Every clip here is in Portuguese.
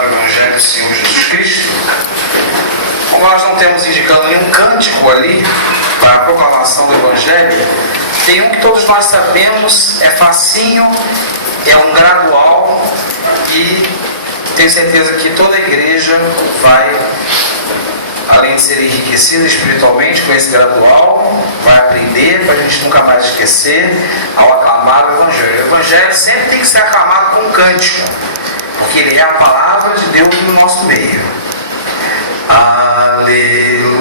O Evangelho do Senhor Jesus Cristo. Como nós não temos indicando nenhum cântico ali para a proclamação do Evangelho, tem um que todos nós sabemos, é facinho, é um gradual e tenho certeza que toda a igreja vai, além de ser enriquecida espiritualmente com esse gradual, vai aprender para a gente nunca mais esquecer ao aclamar o Evangelho. O Evangelho sempre tem que ser aclamado com um cântico, porque ele é a palavra de Deus no nosso meio. Aleluia.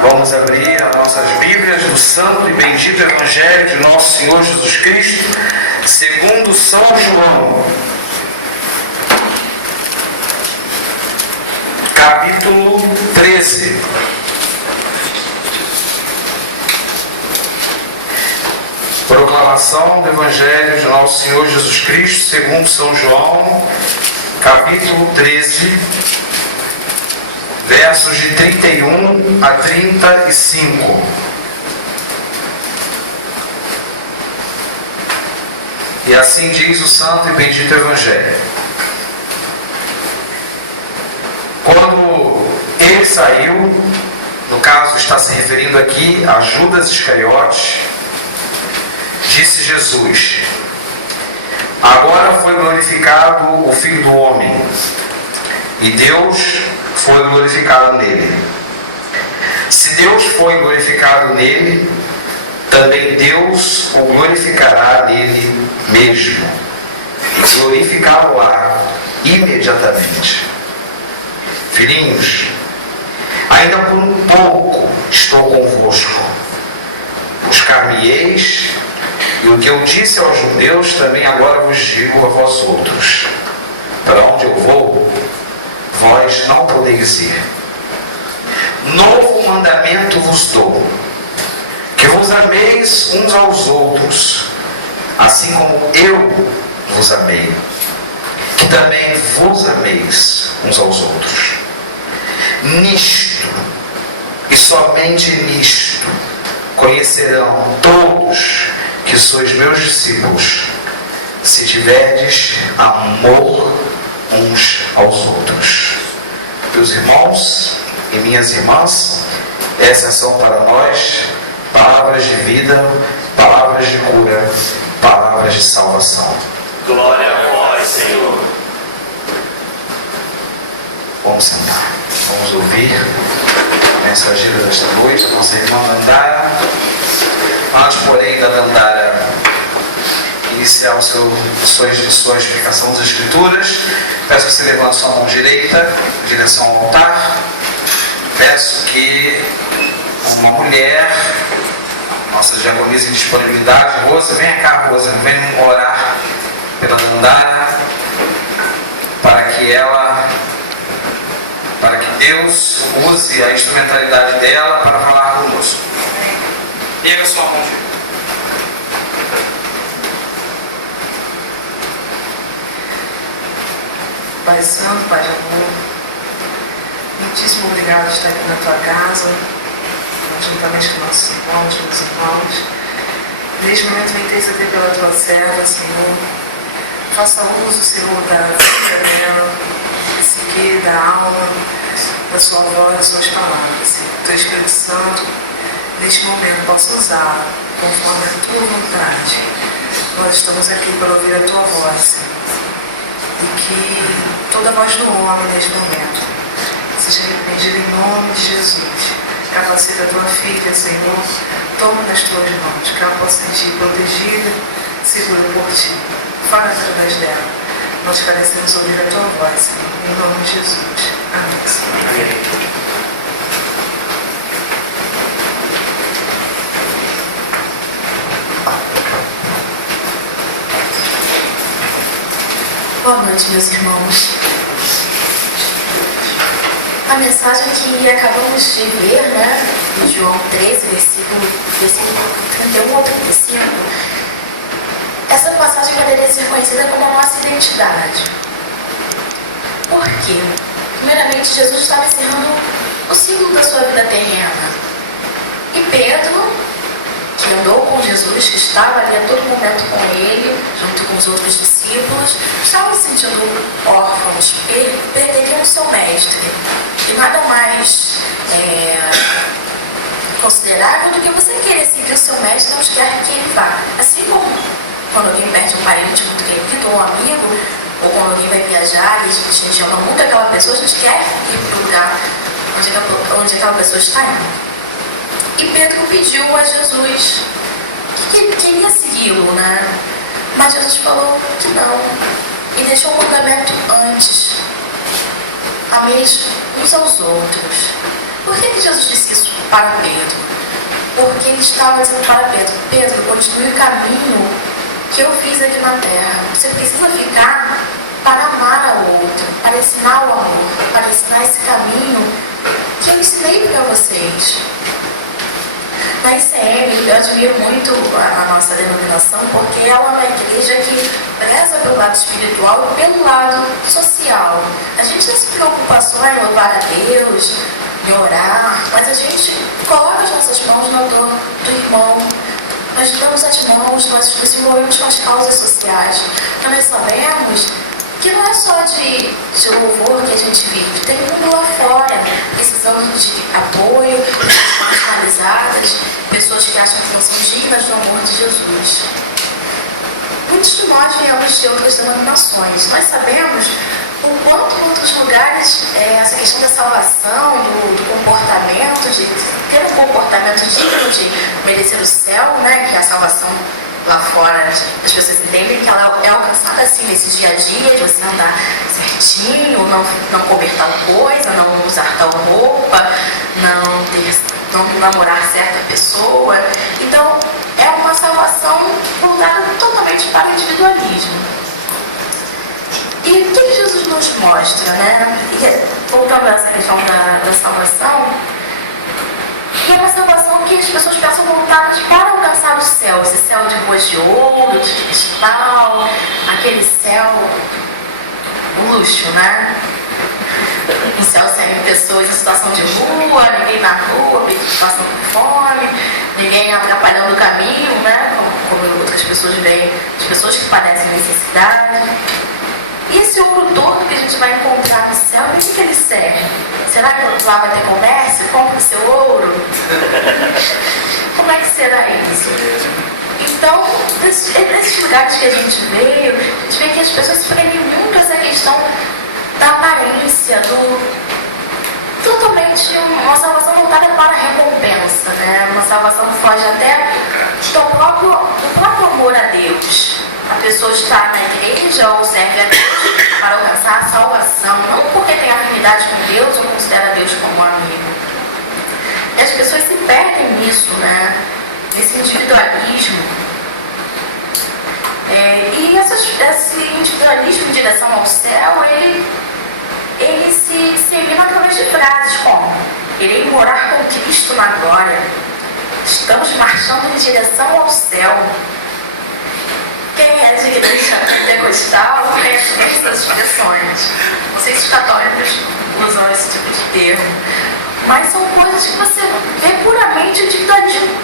Vamos abrir as nossas Bíblias do Santo e Bendito Evangelho de Nosso Senhor Jesus Cristo, segundo São João, capítulo 13. Proclamação do Evangelho de Nosso Senhor Jesus Cristo, segundo São João, capítulo 13. Versos de 31 a 35. E assim diz o Santo e Bendito Evangelho. Quando ele saiu, no caso está se referindo aqui a Judas Iscariote, disse Jesus: agora foi glorificado o Filho do Homem, e Deus foi glorificado nele. Se Deus foi glorificado nele, também Deus o glorificará nele mesmo, e glorificá-lo-á imediatamente. Filhinhos, ainda por um pouco estou convosco. Buscar-me-eis, e o que eu disse aos judeus também agora vos digo a vós outros: para onde eu vou, vós não podeis ir. Novo mandamento vos dou, que vos ameis uns aos outros, assim como eu vos amei, que também vos ameis uns aos outros. Nisto, e somente nisto, conhecerão todos que sois meus discípulos, se tiverdes amor uns aos outros. Meus irmãos e minhas irmãs, essas são para nós palavras de vida, palavras cura, palavras de salvação. Glória a vós, Senhor. Vamos sentar. Vamos ouvir a mensageira desta noite, a nossa irmã Dandara. Antes, porém, da Dandara iniciar sua explicação das Escrituras, peço que você levante sua mão direita em direção ao altar. Peço que uma mulher, nossa diaconisa em disponibilidade, Rosa, venha cá, Rosa, venha orar pela Dandara, para que Deus use a instrumentalidade dela para falar conosco. Pega sua mão direita. Pai Santo, Pai de amor, muitíssimo obrigado por estar aqui na tua casa, juntamente com nossos irmãos, meus irmãos. Neste momento vem interceder pela tua serva, Senhor. Faça uso, Senhor, da vida dela, desse que, da alma, da sua voz, das suas palavras. Senhor. Teu Espírito Santo, neste momento, possa usar conforme a tua vontade. Nós estamos aqui para ouvir a tua voz, Senhor. E que toda voz do homem neste momento seja repreendida em nome de Jesus. Capacita a tua filha, Senhor, toma nas tuas mãos, que ela possa sentir protegida, segura por ti. Fala através dela. Nós carecemos ouvir a tua voz, Senhor, em nome de Jesus. Amém, Senhor. Amém. Boa noite, meus irmãos. A mensagem que acabamos de ver, em João 13, versículo 31 ao 35, essa passagem poderia ser conhecida como a nossa identidade. Por quê? Primeiramente, Jesus estava encerrando o ciclo da sua vida terrena. E Pedro, que andou com Jesus, que estava ali a todo momento com ele, junto com os outros discípulos, estavam se sentindo órfãos, perderiam o seu mestre. E nada mais considerável do que você querer seguir o seu mestre onde quer que ele vá. Assim como quando alguém perde um parente muito querido, ou um amigo, ou quando alguém vai viajar e a gente ama muito aquela pessoa, a gente quer ir para o lugar onde aquela pessoa está indo. E Pedro pediu a Jesus que ele queria segui-lo, Mas Jesus falou que não. E deixou o mandamento antes. Ameis uns aos outros. Por que Jesus disse isso para Pedro? Porque ele estava dizendo para Pedro: Pedro, continue o caminho que eu fiz aqui na terra. Você precisa ficar para amar ao outro, para ensinar o amor, para ensinar esse caminho que eu ensinei para vocês. Na ICM, eu admiro muito a nossa denominação, porque ela é uma igreja que preza pelo lado espiritual e pelo lado social. A gente não se preocupa só em louvar a Deus, em orar, mas a gente coloca as nossas mãos na dor do irmão. Nós damos as mãos, nós nos envolvemos com as causas sociais. Então nós sabemos que não é só de louvor que a gente vive, tem mundo lá fora precisando de apoio, pessoas marginalizadas, pessoas que acham que não são dignas do amor de Jesus. Muitos de nós viemos de outras denominações. Nós sabemos o quanto em outros lugares essa questão da salvação, do comportamento, de ter um comportamento digno de merecer o céu, que a salvação lá fora, as pessoas entendem que ela é alcançada assim nesse dia a dia, de você andar certinho, não comer tal coisa, não usar tal roupa, não namorar certa pessoa. Então, é uma salvação voltada totalmente para o individualismo. E o que Jesus nos mostra, E, voltando a essa questão da salvação, que é uma salvação que as pessoas pensam voltadas para alcançar o céu, esse céu de ruas de ouro, de cristal, aquele céu luxo, Um céu sem pessoas em situação de rua, ninguém na rua, passando por fome, ninguém atrapalhando o caminho, como outras pessoas veem, as pessoas que padecem necessidade. E esse ouro todo que a gente vai encontrar no céu, para que ele serve? Será que lá vai ter comércio? Compre o seu ouro? Como é que será isso? Então, nesses lugares que a gente veio, a gente vê que as pessoas se prendem muito a essa questão da aparência, totalmente uma salvação voltada para a recompensa, né? Uma salvação que foge até do próprio amor a Deus. A pessoa está na igreja ou serve a Deus para alcançar a salvação, não porque tem afinidade com Deus ou considera Deus como amigo. E as pessoas se perdem nisso, né? Nesse individualismo. E esse individualismo em direção ao céu, ele se dissemina através de frases como: irei morar com Cristo na glória, estamos marchando em direção ao céu. Quem é de igreja pentecostal conhece essas expressões. Não sei se os católicos usam esse tipo de termo, mas são coisas que você vê puramente o individualismo.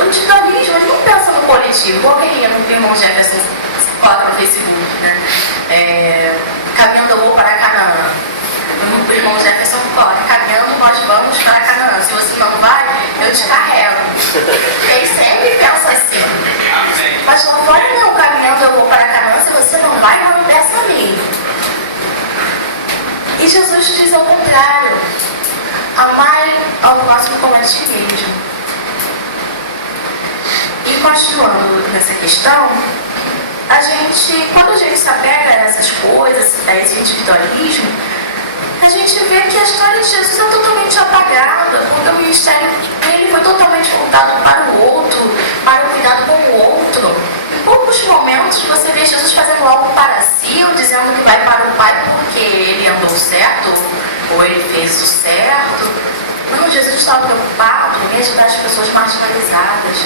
O individualismo, ele não pensa no coletivo, igual quem ia no irmão Jefferson coloca no Facebook, né? Caminhando eu vou para Canaã. O irmão Jefferson coloca: caminhando nós vamos para Canaã. Se você não vai, eu te carrego. Ele sempre pensa assim. Mas lá fora não, caminhando eu vou para Canaã. Se você não vai, não peça a mim. E Jesus diz ao contrário: amai ao próximo como a ti mesmo. E continuando nessa questão, quando a gente se apega a essas coisas, a esse individualismo, a gente vê que a história de Jesus é totalmente apagada, porque o ministério dele foi totalmente voltado para o outro, para o cuidado com o outro. Em poucos momentos você vê Jesus fazendo algo para si, ou dizendo que vai para o Pai porque ele andou certo, ou ele fez o certo. Não, Jesus estava preocupado em ajudar as pessoas marginalizadas,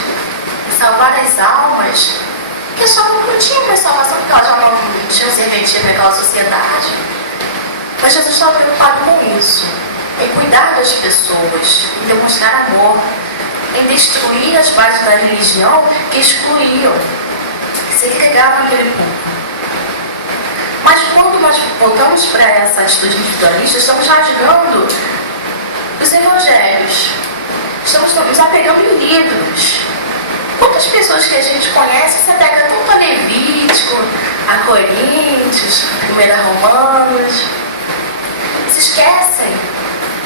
em salvar as almas que achavam que não tinham mais salvação, porque elas já não tinham se invertido naquela sociedade. Mas Jesus estava preocupado com isso, em cuidar das pessoas, em demonstrar amor, em destruir as bases da religião que excluíam, que segregavam aquele povo. Mas quando nós voltamos para essa atitude individualista, estamos rasgando os evangelhos, estamos nos apegando em livros. Quantas pessoas que a gente conhece se apegam tanto a Levítico, a Coríntios, a 1 Romanos, se esquecem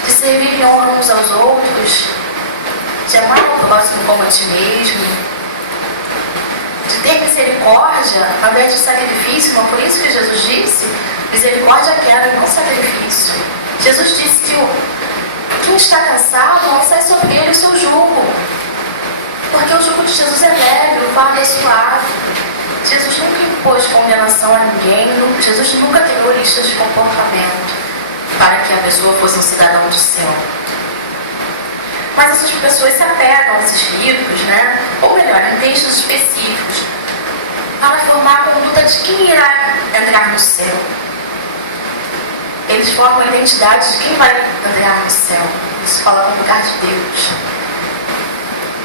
de servir em honra uns aos outros, de amar o próximo como a ti mesmo, de ter misericórdia ao invés de sacrifício. Não foi isso que Jesus disse? Misericórdia quero e não sacrifício. Jesus disse que quem está cansado, lançai sobre ele o seu jugo, porque o jugo de Jesus é leve, o fardo é suave. Jesus nunca impôs condenação a ninguém, Jesus nunca criou listas de comportamento para que a pessoa fosse um cidadão do céu. Mas essas pessoas se apegam a esses livros, né? Ou melhor, em textos específicos, para formar a conduta de quem irá entrar no céu. Eles formam a identidade de quem vai entrar no céu. Eles se colocam no lugar de Deus.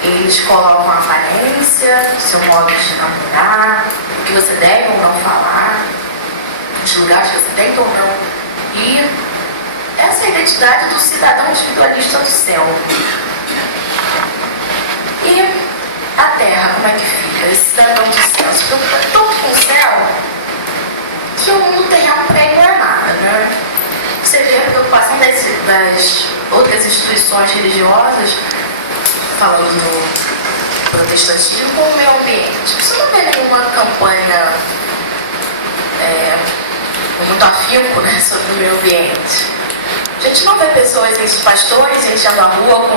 Eles colocam a aparência, seu modo de namorar, o que você deve ou não falar, os lugares que você deve ou não ir. Essa é a identidade do cidadão individualista do céu. E a terra, como é que fica? Esse cidadão do céu se preocupa tanto com o céu que o mundo terreno para ele não é nada, né? Você vê a preocupação das outras instituições religiosas, falando no protestantismo, com o meio ambiente. Você não vê nenhuma campanha muito afinco, né, sobre o meio ambiente. A gente não vê pessoas, pastores, enchendo a rua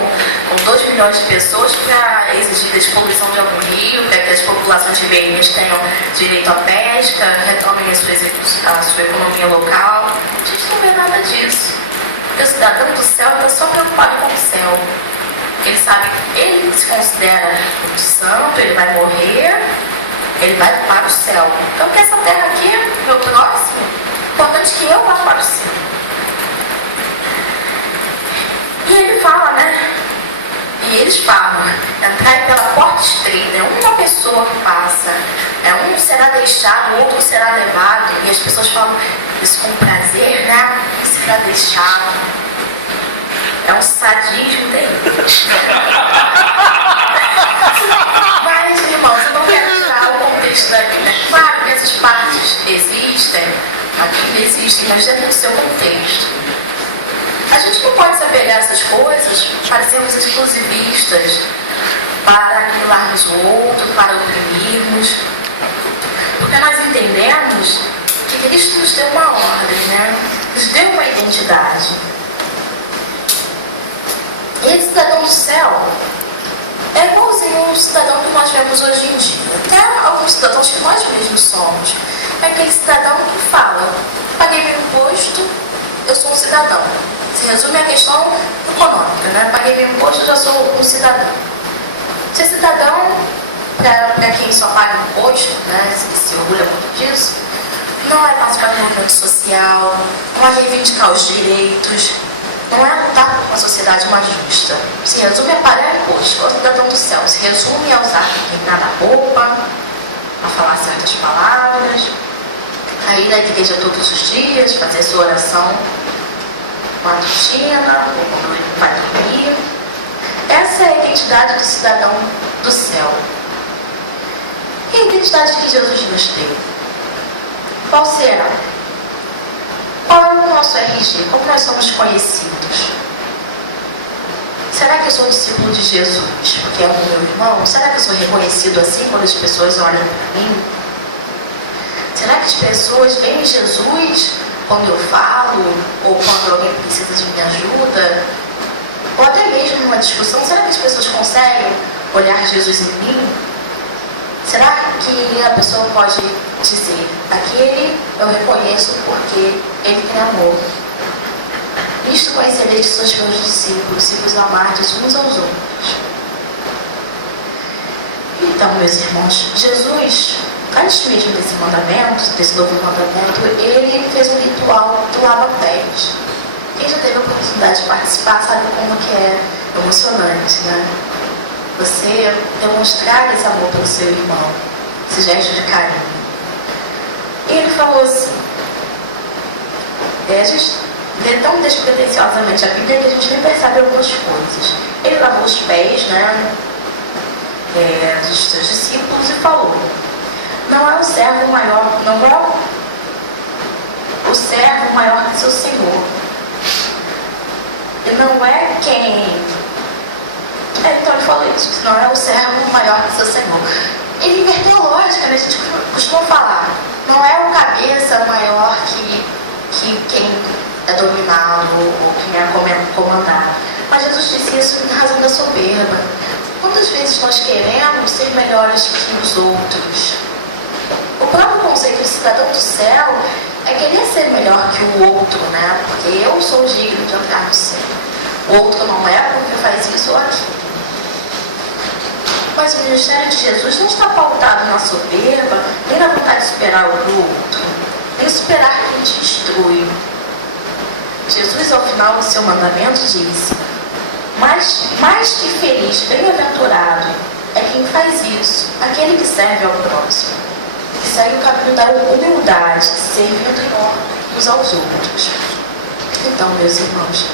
com 2 milhões de pessoas para exigir despoluição de algum rio, para que as populações ribeirinhas tenham direito à pesca, retomem a sua economia local. A gente não vê nada disso. Porque o cidadão do céu está só preocupado com o céu. Ele sabe que ele se considera muito santo, ele vai morrer, ele vai para o céu. Então, que essa terra aqui, meu próximo, importante que eu vá para o céu. E ele fala, né? E eles falam: entrai pela porta estreita, é uma pessoa que passa, um será deixado, o outro será levado. E as pessoas falam isso com prazer, né? Será deixado. É um sadismo dele. Mas, irmãos, eu não quero mas dentro do seu contexto. A gente não pode se apegar a essas coisas para sermos exclusivistas, para anularmos o outro, para oprimirmos. Porque nós entendemos que Cristo nos deu uma ordem, né? Nos deu uma identidade. Esse cidadão do céu é igualzinho ao cidadão que nós vemos hoje em dia. Até alguns cidadãos que nós mesmos somos. É aquele cidadão que fala: paguei meu imposto, eu sou um cidadão. Se resume a questão econômica, né? Paguei meu imposto, eu já sou um cidadão. Ser cidadão, para quem só paga imposto, né? Se orgulha muito disso, não é participar do movimento social, não é reivindicar os direitos, não é lutar por uma sociedade mais justa. Se resume a pagar imposto, é o cidadão do céu. Se resume a usar determinada roupa, a falar certas palavras, a ir à igreja todos os dias, fazer sua oração matutina, ou quando ele vai dormir. Essa é a identidade do cidadão do céu. E a identidade que Jesus nos deu? Qual será? Qual é o nosso RG? Como nós somos conhecidos? Será que eu sou discípulo de Jesus porque é o meu irmão? Será que eu sou reconhecido assim quando as pessoas olham para mim? Será que as pessoas veem Jesus quando eu falo? Ou quando alguém precisa de minha ajuda? Ou até mesmo numa discussão, será que as pessoas conseguem olhar Jesus em mim? Será que a pessoa pode dizer: aquele eu reconheço porque ele tem amor? Nisto conhecereis que sois meus discípulos, se vos amardes uns aos outros. Então, meus irmãos, Jesus, antes mesmo desse mandamento, desse novo mandamento, ele fez um ritual do lava-pés. Quem já teve a oportunidade de participar sabe como que é emocionante, né? Você demonstrar esse amor pelo seu irmão, esse gesto de carinho. E ele falou assim, a gente lê tão despretensiosamente a Bíblia que a gente nem percebe algumas coisas. Ele lavou os pés, né, dos seus discípulos e falou: não é o servo maior, não é o servo maior que seu senhor. E não é quem... então ele falou isso, que não é o servo maior que seu senhor. Ele inverteu a lógica, né? A gente costuma falar, não é o cabeça maior que quem é dominado ou quem é comandado. Mas Jesus disse isso em razão da soberba. Quantas vezes nós queremos ser melhores que os outros? O próprio conceito de cidadão do céu é querer ser melhor que o outro, né? Porque eu sou digno de entrar no céu. O outro não é porque faz isso ou aquilo. Mas o ministério de Jesus não está pautado na soberba, nem na vontade de superar o outro, nem superar quem te instrui. Jesus, ao final do seu mandamento, disse: mais que feliz, bem-aventurado é quem faz isso, aquele que serve ao próximo, que segue o caminho da humildade, servindo uns aos outros. Então, meus irmãos,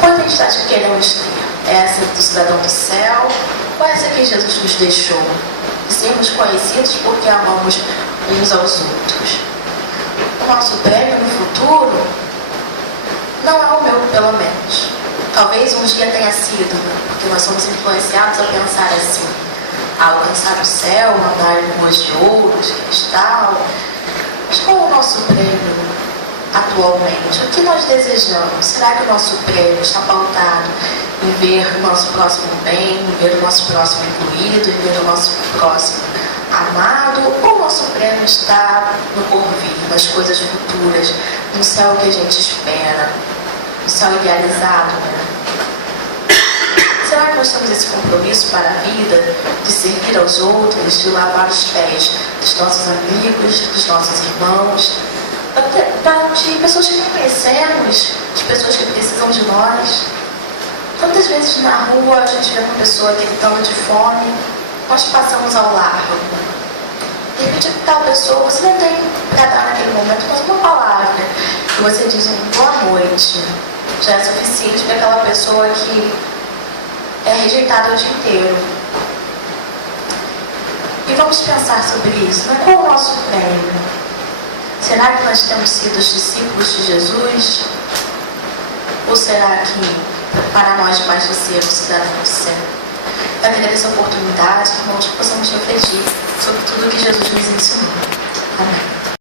qual a identidade que queremos ter? Essa do cidadão do céu ou essa que Jesus nos deixou? De sermos conhecidos porque amamos uns aos outros. O nosso prêmio no futuro não é o meu, pelo menos. Talvez um dia tenha sido, porque nós somos influenciados a pensar assim: alcançar o céu, andar em ruas de ouro, de cristal. Mas qual é o nosso prêmio atualmente? O que nós desejamos? Será que o nosso prêmio está pautado em ver o nosso próximo bem, em ver o nosso próximo incluído, em ver o nosso próximo amado? Ou o nosso prêmio está no porvir, nas coisas futuras, no céu que a gente espera, no céu idealizado, né? Será que nós temos esse compromisso para a vida de servir aos outros, de lavar os pés dos nossos amigos, dos nossos irmãos, de pessoas que não conhecemos, de pessoas que precisam de nós? Quantas vezes na rua a gente vê uma pessoa gritando de fome, nós passamos ao largo? De repente, tal pessoa, você não tem para dar naquele momento, mas uma palavra, e você diz um boa noite, já é suficiente para aquela pessoa que é rejeitada o dia inteiro. E vamos pensar sobre isso, né? Qual é o nosso prêmio? Será que nós temos sido os discípulos de Jesus? Ou será que para nós mais você é um cidadão do céu? Eu agradeço a oportunidade, irmãos, que possamos refletir sobre tudo que Jesus nos ensinou. Amém.